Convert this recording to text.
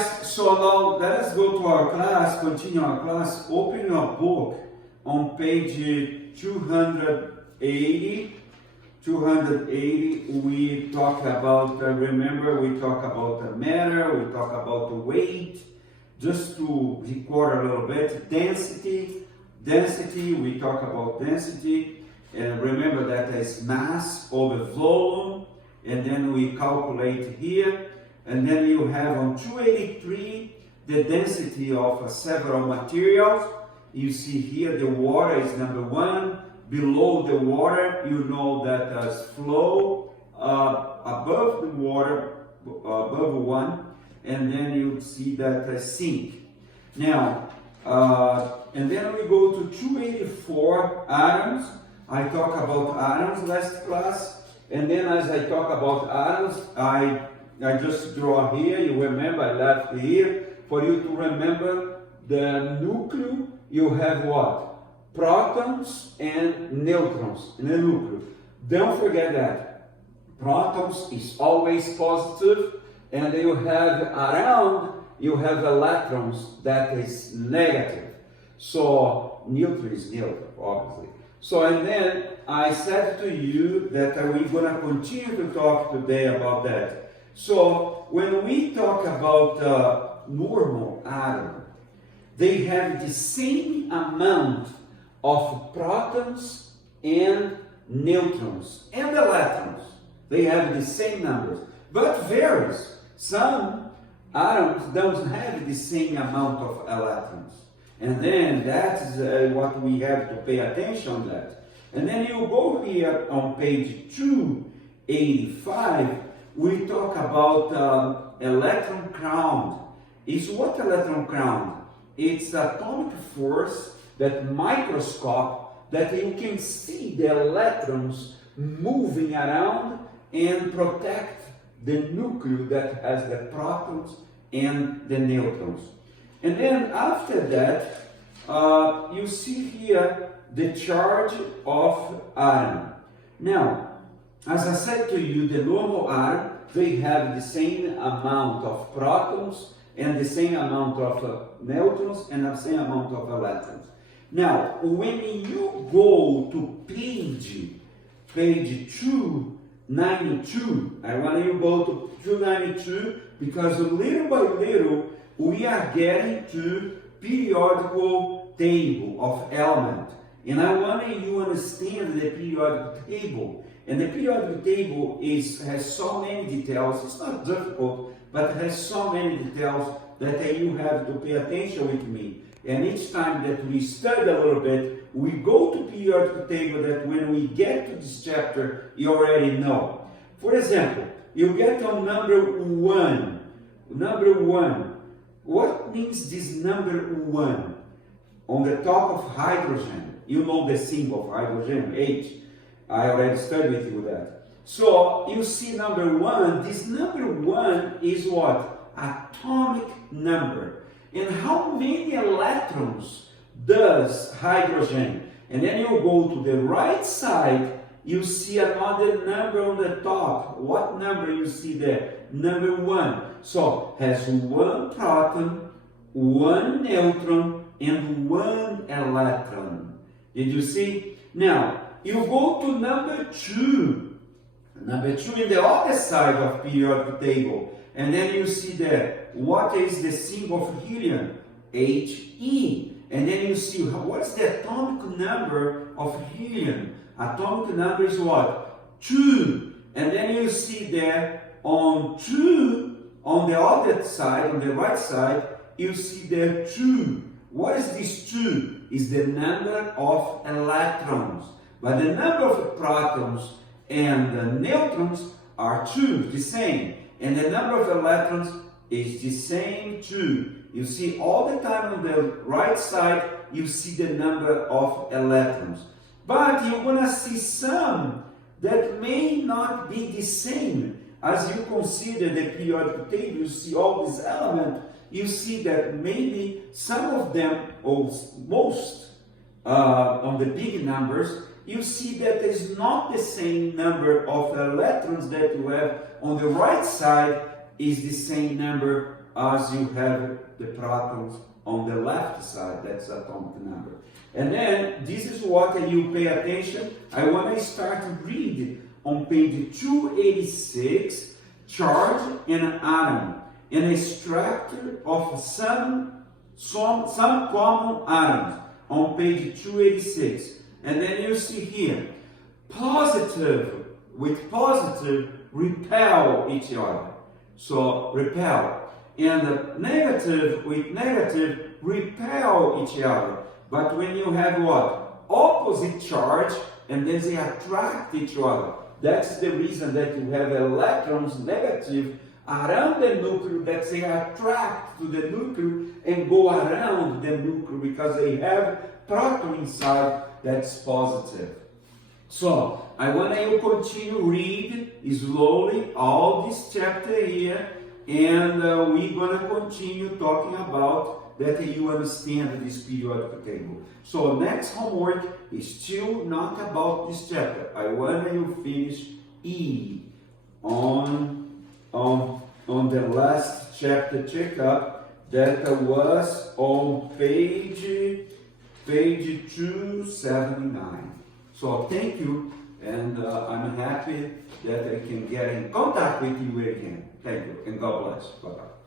guys, so now let us go to our class, continue our class. Open your book on page 280. 280, we talk about, remember, we talk about the matter, we talk about the weight, just to record a little bit. Density, we talk about density, and remember that is mass over volume, and then we calculate here, and then you have on 283 the density of several materials. You see here the water is number one. Below the water, you know that there's flow above the water, above one, and then you see that sink. Now, and then we go to 284 atoms. I talked about atoms last class, and then as I talk about atoms, I just draw here. You remember I left here for you to remember the nucleus. You have what? Protons and neutrons in the nucleus. Don't forget that. Protons is always positive, and you have around, you have electrons that is negative. So neutron is neutral, obviously. So and then I said to you that we're going to continue to talk today about that. So when we talk about normal atom, they have the same amount of protons and neutrons and electrons. They have the same numbers, but varies. Some atoms don't have the same amount of electrons. And then that is what we have to pay attention to that. And then you go here on page 285, we talk about electron count. Is what electron count? It's atomic force, that microscope, that you can see the electrons moving around and protect the nucleus that has the protons and the neutrons. And then after that, you see here the charge of atom. Now, as I said to you, the normal atom, they have the same amount of protons and the same amount of neutrons and the same amount of electrons. Now, when you go to page 292, I want you to go to 292 because little by little we are getting to periodical table of element. And I want you to understand the periodic table. And the periodic table has so many details. It's not difficult, but it has so many details that you have to pay attention with me. And each time that we study a little bit, we go to periodic table that when we get to this chapter, you already know. For example, you get on number 1. Number 1. What means this number 1? On the top of hydrogen, you know the symbol of hydrogen, H. I already studied with you that. So you see number 1. This number 1 is what? Atomic number. And how many electrons does hydrogen? And then you go to the right side, you see another number on the top. What number you see there? Number 1. So has 1 proton, 1 neutron, and 1 electron. Did you see? Now, you go to number 2. Number 2 in the other side of periodic table. And then you see there, what is the symbol of helium? He. And then you see, what's the atomic number of helium? Atomic number is what? 2. And then you see there, on 2, on the other side, on the right side, you see there 2. What is this 2? Is the number of electrons. But the number of protons and the neutrons are 2, the same. And the number of electrons is the same too. You see all the time on the right side, you see the number of electrons. But you're going to see some that may not be the same. As you consider the periodic table, you see all these elements, you see that maybe some of them, or most, on the big numbers, you see that it's not the same number of electrons that you have on the right side is the same number as you have the protons on the left side. That's atomic number. And then this is what you pay attention. I want to start to read on page 286, charge and atom, and a structure of some common atoms on page 286. And then you see here, positive with positive repel each other. So repel. And negative with negative repel each other. But when you have what? Opposite charge, and then they attract each other. That's the reason that you have electrons negative around the nucleus, that they attract to the nucleus and go around the nucleus because they have proton inside that's positive. So I want you to continue read slowly all this chapter here, and we're gonna continue talking about that you understand this periodic table. So next homework is still not about this chapter. I want you to finish E on the last chapter checkup that was on page 279. So thank you, and I'm happy that I can get in contact with you again. Thank you, and God bless. Bye-bye.